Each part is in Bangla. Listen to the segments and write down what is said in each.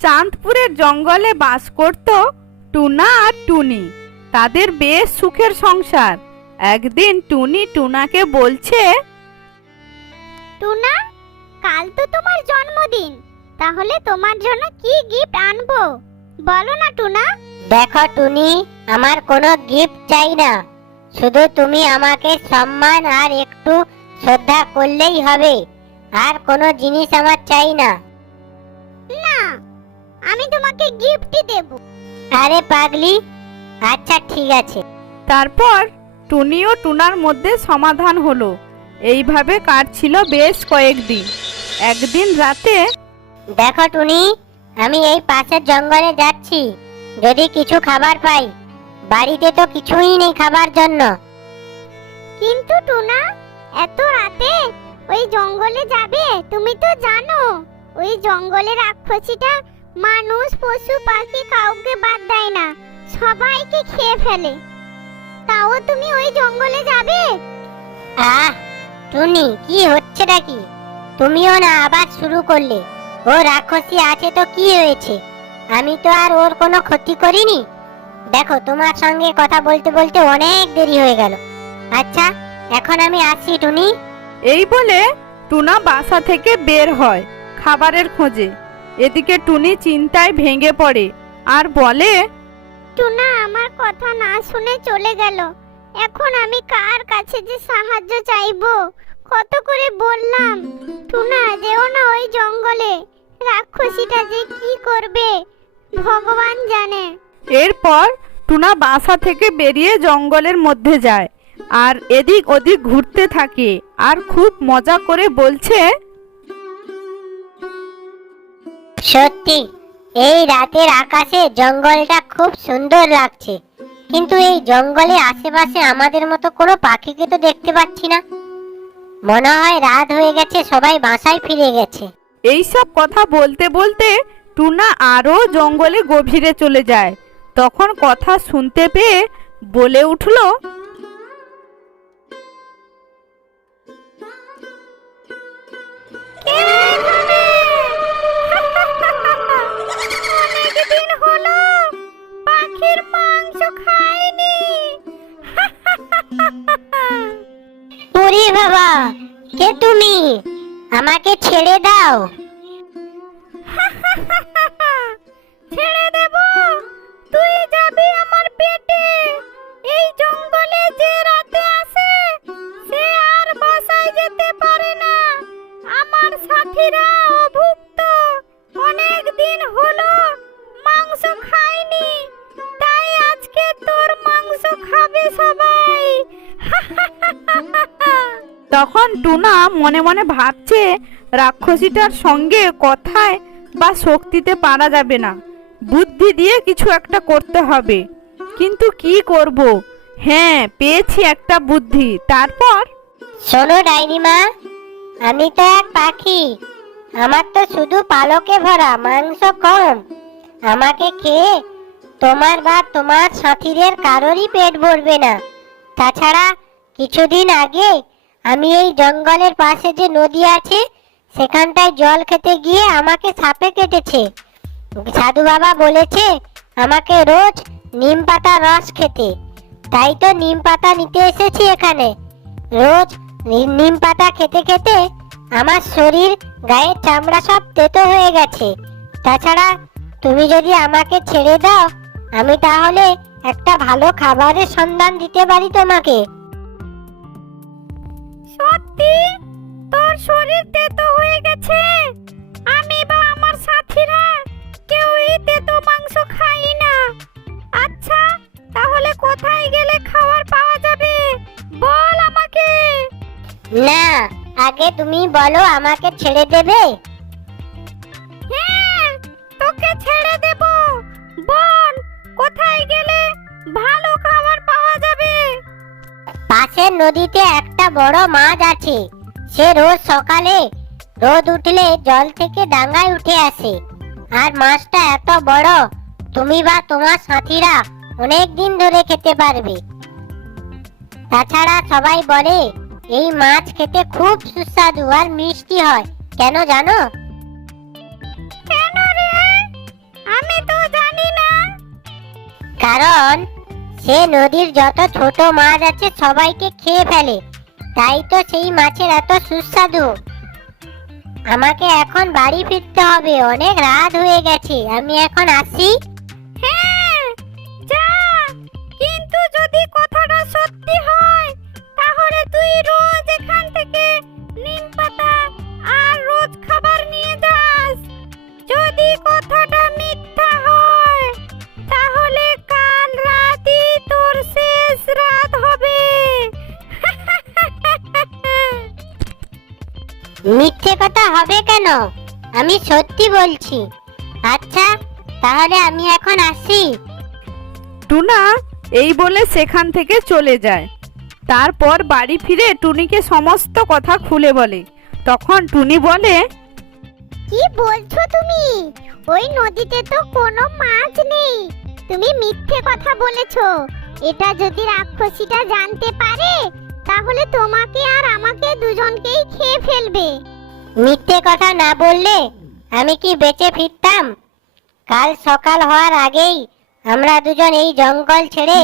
চাঁদপুরের জঙ্গলে বাস করত টুনা আর টুনি। তাদের বেশ সুখের সংসার। একদিন টুনি টুনাকে বলছে, টুনা, কাল তো তোমার জন্মদিন, তাহলে তোমার জন্য কি গিফট আনবো বলো না টুনা। দেখো টুনি, আমার কোনো গিফট চাই না, শুধু তুমি আমাকে সম্মান আর একটু শ্রদ্ধা করলেই হবে। আর কোনো জিনিস আমার চাই না। না, আমি তোমাকে গিফটই দেব। আরে পাগলি, আচ্ছা ঠিক আছে। তারপর টুনি ও টুনার মধ্যে সমাধান হলো। এইভাবে কাটছিল বেশ কয়েকদিন। একদিন রাতে, দেখো টুনি, আমি এই পাশের জঙ্গলে যাচ্ছি, যদি কিছু খাবার পাই। বাড়িতে তো কিছুই নেই খাবার জন্য। কিন্তু টুনা, এত রাতে ওই জঙ্গলে যাবে? তুমি তো জানো ওই জঙ্গলের রাক্ষসীটা মানুষ, পশু পাখি কাউকে বাদ দেয় না, সবাইকে খেয়ে ফেলে। তাও তুমি ওই জঙ্গলে যাবে? আহ টুনি, কি হচ্ছে নাকি? তুমিও না আবার শুরু করলে। ও রাক্ষসী আছে তো কি হয়েছে? আমি তো আর ওর কোনো ক্ষতি করিনি। দেখো, তোমার সঙ্গে কথা বলতে বলতে অনেক দেরি হয়ে গেল। আচ্ছা, এখন আমি আসছি টুনি। এই বলে টুনা বাসা থেকে বের হয় খাবারের খোঁজে। এদিকে টুনি চিন্তায় ভেঙে পড়ে আর বলে, টুনা আমার কথা না শুনে চলে গেল। এখন আমি কার কাছে যে সাহায্য চাইবো? কত করে বললাম টুনা যেও না ওই জঙ্গলে, রাক্ষসীটা যে কি করবে ভগবান জানে। এরপর টুনা বাসা থেকে বেরিয়ে জঙ্গলের মধ্যে যায় আর এদিক ওদিক ঘুরতে থাকে আর খুব মজা করে বলছে, সত্যি এই রাতের আকাশে জঙ্গলটা খুব সুন্দর লাগছে, কিন্তু এই জঙ্গলে আশেপাশে আমাদের মতো কোনো পাখিকে তো দেখতে পাচ্ছি না। মনে হয় রাত হয়ে গেছে, সবাই বাসায় ফিরে গেছে। এইসব কথা বলতে বলতে টুনা আরো জঙ্গলে গভীরে চলে যায়। তখন কথা শুনতে পেয়ে বলে উঠল, অনেকদিন হলো পাখির মাংস খাইনি। ওরে বাবা, কে তুমি? আমাকে ছেড়ে দাও। ছেড়ে দেব? তুই যাবি আমার পেটে। এই জঙ্গলে যে রাতে আসে সে আর বাসায় যেতে পারে না। আমার সাথীরা অভুক্ত, অনেক দিন হলো মাংস খায়নি, তাই আজকে তোর মাংস খাবে সবাই। তখন টুনা মনে মনে ভাবছে রাক্ষসীটার সঙ্গে কথায় বা শক্তিতে পারা যাবে না, বুদ্ধি দিয়ে কিছু একটা করতে হবে। কিন্তু কি করব? হ্যাঁ, পেয়েছি একটা বুদ্ধি। তারপর, শোনো ডাইনিমা, আমি তো এক পাখি, আমার তো শুধু পালকে ভরা, মাংস কম। আমাকে খেয়ে তোমার বা তোমার সাথীদের কারোরই পেট ভরবে না। তাছাড়া কিছুদিন আগে আমি এই জঙ্গলের পাশে যে নদী আছে সেখানটায় জল খেতে গিয়ে আমাকে সাপে কেটেছে। সাধু বাবা বলেছে আমাকে রোজ নিম পাতা রস খেতে, তাই তো নিম পাতা নিতে এসেছি এখানে। রোজ নিম পাতা খেতে খেতে আমার শরীর, গায়ের চামড়া সব তেতো হয়ে গেছে। তাছাড়া তুমি যদি আমাকে ছেড়ে দাও, আমি তাহলে একটা ভালো খাবারের সন্ধান দিতে পারি তোমাকে। সত্যি তোর শরীর তেতো হয়ে গেছে? আমি বা আমার সাথীরা কেউই তেতো মাংস খাই না। আচ্ছা, তাহলে কোথায় গেলে খাবার পাওয়া যাবে বল আমাকে। না, আগে তুমি বলো আমাকে ছেড়ে দেবে? হ্যাঁ, তোকে ছেড়ে দেব। বল কোথায় গেলে ভালো খাবার পাওয়া যাবে। পাশের নদীতে একটা বড় মাছ আছে, সে রোজ সকালে রোদ উঠলে জল থেকে ডাঙায় উঠে আসে। আর মাছটা এত বড় তুমি বা তোমার সাথীরা অনেক দিন ধরে খেতে পারবে। তাছাড়া সবাই বলে এই মাছ খেতে খুব সুস্বাদু আর মিষ্টি হয়। কেন জানো? কেন রে? কারণ সে নদীর যত ছোট মাছ আছে সবাইকে খেয়ে ফেলে, তাই তো সেই মাছের এত সুস্বাদু। আমাকে এখন বাড়ি ফিরতে হবে, অনেক রাত হয়ে গেছে। আমি এখন আসি। হ্যাঁ যা, কিন্তু যদি কথাটা সত্যি হয় তাহলে তুই রোজ এখান থেকে নিম পাতা আর রোজ খাবার নিয়ে যাস। যদি কথাটা মিথ্যা হয় তাহলে কাল রাতই তোর শেষ রাত হবে। মিথ্যে কথা হবে কেন? আমি সত্যি বলছি। আচ্ছা, তাহলে আমি এখন আসি। টুনা এই বলে সেখান থেকে চলে যায়। তারপর বাড়ি ফিরে টুনিকে সমস্ত কথা খুলে বলে। তখন টুনি বলে, কি বলছো তুমি? ওই নদীতে তো কোনো মাছ নেই। তুমি মিথ্যে কথা বলেছো। এটা যদি রাক্ষসীটা জানতে পারে তাহলে তোমাকে আর আমাকে দুজনকেই খেয়ে ফেলবে। মিথ্যে কথা না বললে আমি কি বেঁচে ফিরতাম? কাল সকাল হওয়ার আগেই আমরা দুজন এই জঙ্গল ছেড়ে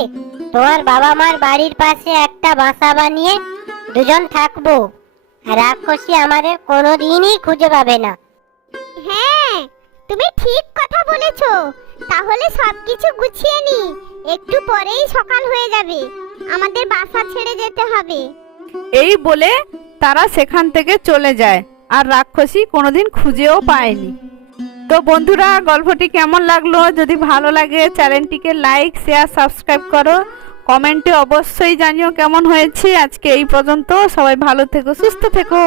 তোমার বাবা মার বাড়ির পাশে একটা বাসা বানিয়ে দুজন থাকবো। আর রাক্ষসী আমাদের কোনোদিনই খুঁজে পাবে না। হ্যাঁ, তুমি ঠিক কথা বলেছো। তাহলে সবকিছু গুছিয়ে নি, একটু পরেই সকাল হয়ে যাবে। আমাদের বাসা ছেড়ে যেতে হবে। এই বলে তারা সেখান থেকে চলে যায় আর রাক্ষসী কোনোদিন খুঁজেও পায়নি। তো বন্ধুরা, গল্পটি কেমন লাগলো? যদি ভালো লাগে চ্যানেলটিকে লাইক, শেয়ার, সাবস্ক্রাইব করো। কমেন্টে অবশ্যই জানিও কেমন হয়েছে। আজকে এই পর্যন্ত। সবাই ভালো থেকো, সুস্থ থেকো।